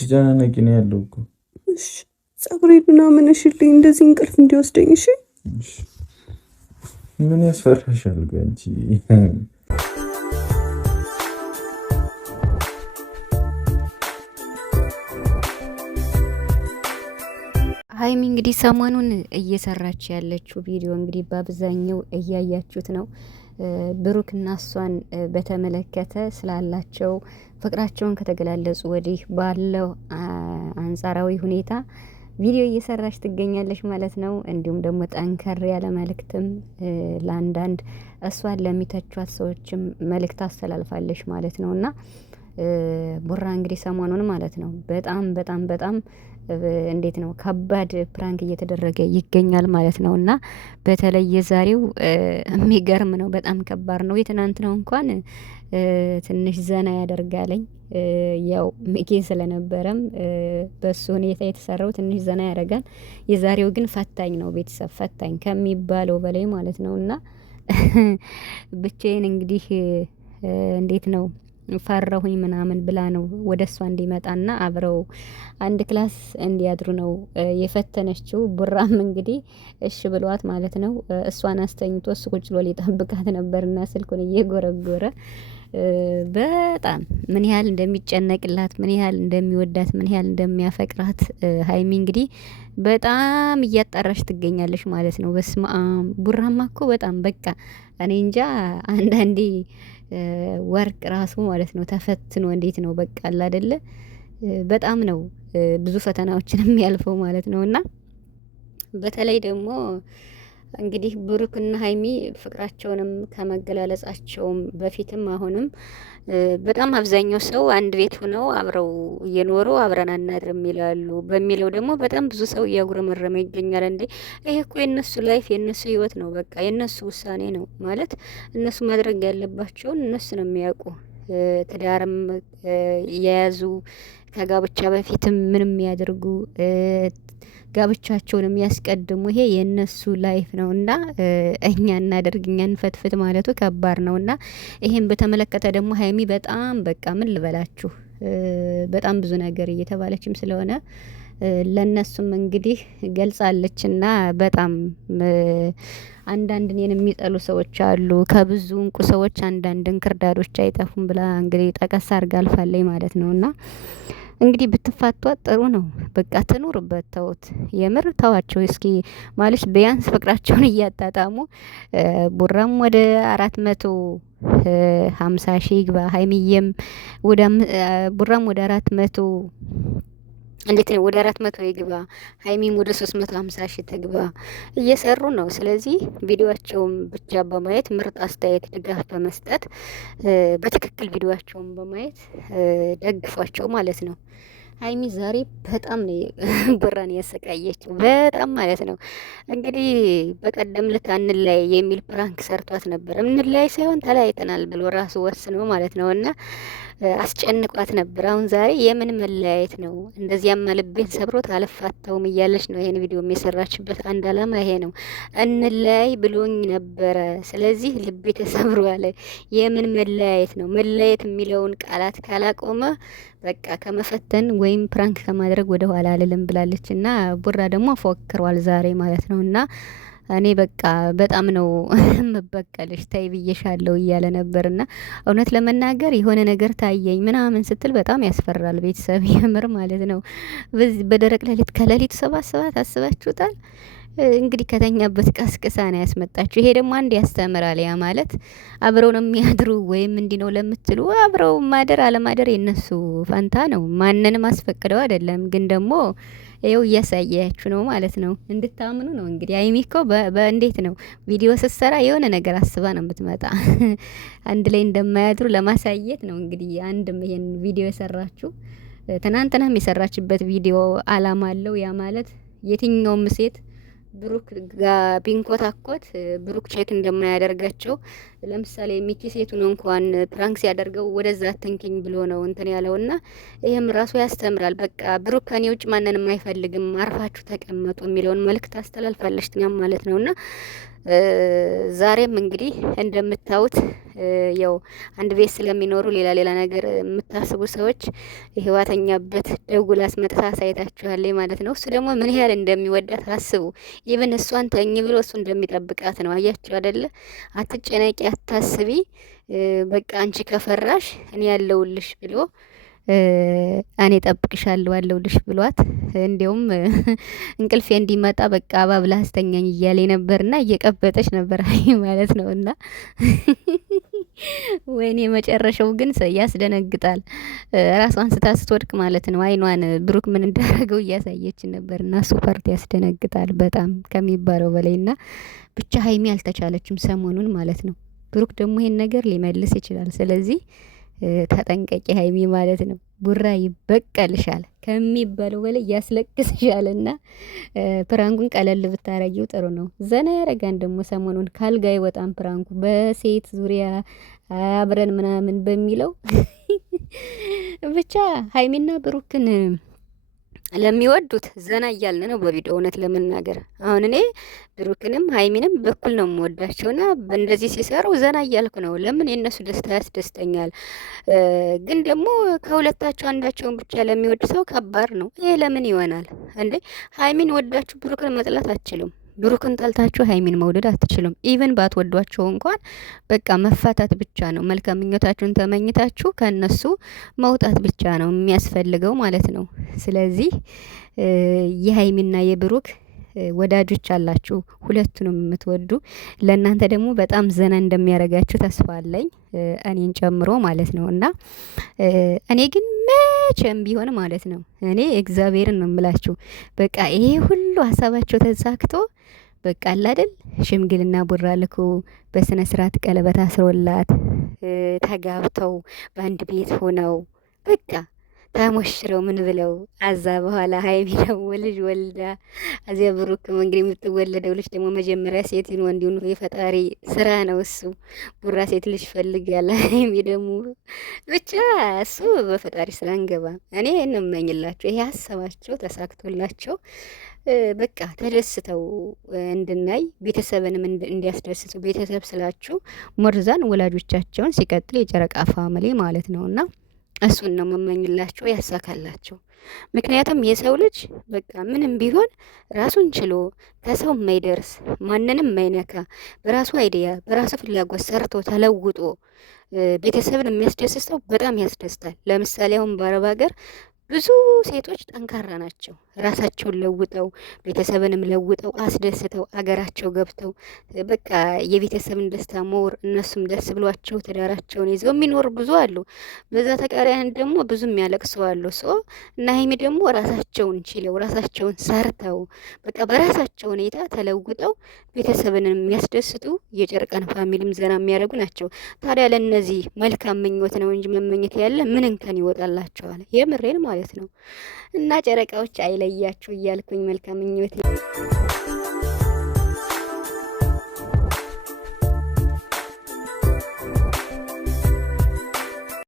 አትጨናነቂ ነው ያለው እኮ። እሺ ፀጉሬ ምናምን እሽልኝ እንደዚህ እንቅልፍ እንዲወስደኝ። እሺ ምን ያስፈራሻል አንቺ? ሀይሚ እንግዲህ ሰሞኑን እየሰራች ያለችው ቪዲዮ እንግዲህ በአብዛኛው እያያችሁት ነው። ብሩክና እሷን በተመለከተ ስላላቸው ፍቅራቸውን ከተገላለጹ ወዲህ ባለው አንጻራዊ ሁኔታ ቪዲዮ እየሰራች ትገኛለች ማለት ነው። እንዲሁም ደግሞ ጠንከር ያለ መልእክትም ለአንዳንድ እሷን ለሚተቿት ሰዎችም መልእክት አስተላልፋለች ማለት ነው። እና ቡራ እንግዲህ ሰሞኑን ማለት ነው በጣም እንዴት ነው ከባድ ፕራንክ እየተደረገ ይገኛል ማለት ነው። እና በተለይ የዛሬው የሚገርም ነው፣ በጣም ከባድ ነው። የትናንትናው እንኳን ትንሽ ዘና ያደርጋለኝ ያው ሚኪ ስለነበረም በሱ ሁኔታ የተሰራው ትንሽ ዘና ያደርጋል። የዛሬው ግን ፈታኝ ነው፣ ቤተሰብ ፈታኝ ከሚባለው በላይ ማለት ነው። እና ብቻዬን እንግዲህ እንዴት ነው ፈራሁኝ ምናምን ብላ ነው ወደ እሷ እንዲመጣና አብረው አንድ ክላስ እንዲያድሩ ነው የፈተነችው። ቡራም እንግዲህ እሺ ብሏት ማለት ነው። እሷን አስተኝቶ እሱ ቁጭ ብሎ ሊጠብቃት ነበርና ስልኩን እየጎረጎረ በጣም ምን ያህል እንደሚጨነቅላት፣ ምን ያህል እንደሚወዳት፣ ምን ያህል እንደሚያፈቅራት ሀይሚ እንግዲህ በጣም እያጣራች ትገኛለች ማለት ነው። በስመአብ ቡራማ እኮ በጣም በቃ እኔ እንጃ አንዳንዴ ወርቅ ራሱ ማለት ነው ተፈትኖ እንዴት ነው በቃ አለ አይደለ በጣም ነው ብዙ ፈተናዎችን የሚያልፈው ማለት ነው። እና በተለይ ደግሞ እንግዲህ ብሩክና ሀይሚ ፍቅራቸውንም ከመገላለጻቸውም በፊትም አሁንም በጣም አብዛኛው ሰው አንድ ቤት ሆነው አብረው እየኖሩ አብረን አናድርም ይላሉ በሚለው ደግሞ በጣም ብዙ ሰው እያጉረመረመ ይገኛል። እንዴ ይሄ እኮ የእነሱ ላይፍ የእነሱ ህይወት ነው፣ በቃ የእነሱ ውሳኔ ነው ማለት እነሱ ማድረግ ያለባቸውን እነሱ ነው የሚያውቁ። ትዳርም የያዙ ከጋብቻ በፊትም ምንም ያድርጉ ጋብቻቸውን የሚያስቀድሙ ይሄ የነሱ ላይፍ ነውና እኛ እናደርግ እኛ እንፈትፍት ማለቱ ከባድ ነውና ይሄን በተመለከተ ደግሞ ሀይሚ በጣም በቃ ምን ልበላችሁ በጣም ብዙ ነገር እየተባለችም ስለሆነ ለነሱም እንግዲህ ገልጻለችና በጣም አንዳንድ እኔን የሚጠሉ ሰዎች አሉ፣ ከብዙ እንቁ ሰዎች አንዳንድ እንክርዳዶች አይጠፉም ብላ እንግዲህ ጠቀስ አድርጋ አልፋለች ማለት ነውና እንግዲህ ብትፋቷት ጥሩ ነው። በቃ ትኑርበት፣ ተውት፣ የምር ተዋቸው እስኪ ማለት ቢያንስ ፍቅራቸውን እያጣጣሙ ቡራም ወደ 450 ሺህ ይግባ፣ ሀይሚዬም ወደ ቡራም ወደ 400 እንዴት ነው ወደ 400 ይግባ፣ ሀይሚም ወደ 350 ሺህ ትግባ። እየሰሩ ነው። ስለዚህ ቪዲዮአቸውን ብቻ በማየት ምርጥ አስተያየት ድጋፍ በመስጠት በትክክል ቪዲዮአቸውን በማየት ደግፏቸው ማለት ነው። ሀይሚ ዛሬ በጣም ነው ቡራን ያሰቃየችው፣ በጣም ማለት ነው። እንግዲህ በቀደም ልክ እንለያይ የሚል ፕራንክ ሰርቷት ነበር። እንለያይ ሳይሆን ተለያይተናል ብሎ ራሱ ወስነው ማለት ነው። እና አስጨንቋት ነበር። አሁን ዛሬ የምን መለያየት ነው? እንደዚያማ ልቤን ሰብሮት አልፋታውም እያለች ነው ይሄን ቪዲዮ የሚሰራችበት አንድ አላማ ይሄ ነው። እንለያይ ብሎኝ ነበረ፣ ስለዚህ ልቤ ተሰብሯል። የምን መለያየት ነው? መለያየት የሚለውን ቃላት ካላቆመ በቃ ከመፈተን ወይም ፕራንክ ከማድረግ ወደ ኋላ አልልም ብላለች። እና ቡራ ደግሞ ፎክሯል ዛሬ ማለት ነው። እና እኔ በቃ በጣም ነው መበቀልሽ ታይ ብዬሻለሁ እያለ ነበርና እውነት ለመናገር የሆነ ነገር ታየኝ ምናምን ስትል በጣም ያስፈራል። ቤተሰብ የምር ማለት ነው። በደረቅ ሌሊት ከሌሊቱ 7 አስባችሁታል? እንግዲህ ከተኛበት ቀስቅሳ ነው ያስመጣችሁ። ይሄ ደግሞ አንድ ያስተምራል። ያ ማለት አብረው ነው የሚያድሩ ወይም እንዲህ ነው ለምትሉ አብረው ማደር አለማደር የነሱ ፋንታ ነው። ማንንም አስፈቅደው አይደለም። ግን ደግሞ ይኸው እያሳያችሁ ነው ማለት ነው። እንድታምኑ ነው እንግዲህ። ሀይሚ እኮ በእንዴት ነው ቪዲዮ ስትሰራ የሆነ ነገር አስባ ነው የምትመጣ። አንድ ላይ እንደማያድሩ ለማሳየት ነው እንግዲህ አንድም ይሄን ቪዲዮ የሰራችሁ። ትናንትናም የሰራችበት ቪዲዮ አላማ አለው። ያ ማለት የትኛውም ሴት ብሩክ ጋር ቢንኮታኮት ብሩክ ቼክ እንደማያደርጋቸው ለምሳሌ ሚኪ ሴቱን እንኳን ፕራንክ ሲያደርገው ወደዛ አትንኪኝ ብሎ ነው እንትን ያለውና ይሄም ራሱ ያስተምራል። በቃ ብሩክ ከኔ ውጭ ማንንም አይፈልግም፣ አርፋችሁ ተቀመጡ የሚለውን መልእክት አስተላልፋለች ማለት ነውና ዛሬም እንግዲህ እንደምታዩት ያው አንድ ቤት ስለሚኖሩ ሌላ ነገር የምታስቡ ሰዎች ህዋተኛበት ደውላ አስመጥታ ሳይታችኋል ማለት ነው። እሱ ደግሞ ምን ያህል እንደሚወዳት አስቡ። ኢቭን እሷን ተኝ ብሎ እሱ እንደሚጠብቃት ነው። አያችሁ አይደለ? አትጨነቂ፣ አታስቢ፣ በቃ አንቺ ከፈራሽ እኔ ያለውልሽ ብሎ እኔ ጠብቅሻለሁ አለሁልሽ ብሏት እንዲያውም እንቅልፌ እንዲመጣ በቃ አባብላ አስተኛኝ እያለ ነበርና እየቀበጠች ነበር ማለት ነውና ወይኔ መጨረሻው ግን ያስደነግጣል። ራሷን ስትወድቅ ማለት ነው። አይኗን ብሩክ ምን እንዳደረገው እያሳየችን ነበርና እሱ ፓርት ያስደነግጣል በጣም ከሚባለው በላይና ብቻ ሀይሚ አልተቻለችም ሰሞኑን ማለት ነው። ብሩክ ደግሞ ይሄን ነገር ሊመልስ ይችላል። ስለዚህ ተጠንቀቂ ሀይሚ ማለት ነው። ቡራ ይበቀልሻል ከሚባለው በላይ ያስለቅስሻልና ፕራንኩን ቀለል ብታረጊው ጥሩ ነው። ዘና ያረጋን ደግሞ ሰሞኑን ካልጋ ይወጣን ፕራንኩ በሴት ዙሪያ አብረን ምናምን በሚለው ብቻ ሀይሚና ብሩክን ለሚወዱት ዘና እያልን ነው በቪዲዮ። እውነት ለመናገር አሁን እኔ ብሩክንም ሀይሚንም በኩል ነው የምወዳቸውና እንደዚህ ሲሰሩ ዘና እያልኩ ነው። ለምን የእነሱ ደስታ ያስደስተኛል። ግን ደግሞ ከሁለታቸው አንዳቸውን ብቻ ለሚወድ ሰው ከባድ ነው። ይሄ ለምን ይሆናል እንዴ? ሀይሚን ወዳችሁ ብሩክን መጥላት አትችሉም። ብሩክን ጠልታችሁ ሀይሚን መውደድ አትችሉም። ኢቨን ባትወዷቸው እንኳን በቃ መፋታት ብቻ ነው። መልካም ምኞታችሁን ተመኝታችሁ ከነሱ መውጣት ብቻ ነው የሚያስፈልገው ማለት ነው። ስለዚህ የሀይሚና የብሩክ ወዳጆች አላችሁ፣ ሁለቱንም የምትወዱ ለእናንተ ደግሞ በጣም ዘና እንደሚያረጋችሁ ተስፋ አለኝ፣ እኔን ጨምሮ ማለት ነው። እና እኔ ግን መቼም ቢሆን ማለት ነው እኔ እግዚአብሔርን ነው የምላችሁ በቃ ይሄ ሁሉ ሀሳባቸው ተሳክቶ በቃ አላደል ሽምግልና ቡራ ልኮ በስነ ስርዓት ቀለበት አስሮላት ተጋብተው በአንድ ቤት ሆነው በቃ ተሞሽረው ምን ብለው አዛ በኋላ ሀይሚ ደግሞ ልጅ ወልዳ አዚያ ብሩክም እንግዲህ የምትወለደው ልጅ ደግሞ መጀመሪያ ሴት ወንድ ይሁን የፈጣሪ ስራ ነው። እሱ ቡራ ሴት ልጅ ፈልጋለ፣ ሀይሚ ደግሞ ብቻ እሱ በፈጣሪ ስራ እንገባ። እኔ እንመኝላቸው ይሄ ሀሳባቸው ተሳክቶላቸው በቃ ተደስተው እንድናይ ቤተሰብንም እንዲያስደስቱ። ቤተሰብ ስላችሁ ሞርዛን ወላጆቻቸውን ሲቀጥል የጨረቃ ፋሚሊ ማለት ነውና እሱን ነው መመኝላቸው፣ ያሳካላቸው። ምክንያቱም የሰው ልጅ በቃ ምንም ቢሆን ራሱን ችሎ ከሰው የማይደርስ ማንንም የማይነካ በራሱ አይዲያ በራሱ ፍላጎት ሰርቶ ተለውጦ ቤተሰብን የሚያስደስተው በጣም ያስደስታል። ለምሳሌ አሁን በአረብ ሀገር ብዙ ሴቶች ጠንካራ ናቸው። ራሳቸውን ለውጠው ቤተሰብንም ለውጠው አስደስተው አገራቸው ገብተው በቃ የቤተሰብን ደስታ ሞር እነሱም ደስ ብሏቸው ትዳራቸውን ይዘው የሚኖር ብዙ አሉ። በዛ ተቃራኒ ደግሞ ብዙ የሚያለቅሱ አሉ። እና ሀይሚ ደግሞ ራሳቸውን ችለው ራሳቸውን ሰርተው በቃ በራሳቸው ሁኔታ ተለውጠው ቤተሰብንም የሚያስደስቱ የጨርቀን ፋሚሊም ዘና የሚያደርጉ ናቸው። ታዲያ ለእነዚህ መልካም ምኞት ነው እንጂ መመኘት ያለ ምን እንከን ይወጣላቸዋል? የምሬን ማለት ነው። እና ጨረቃዎች አይለያችሁ እያልኩኝ መልካም ምኞት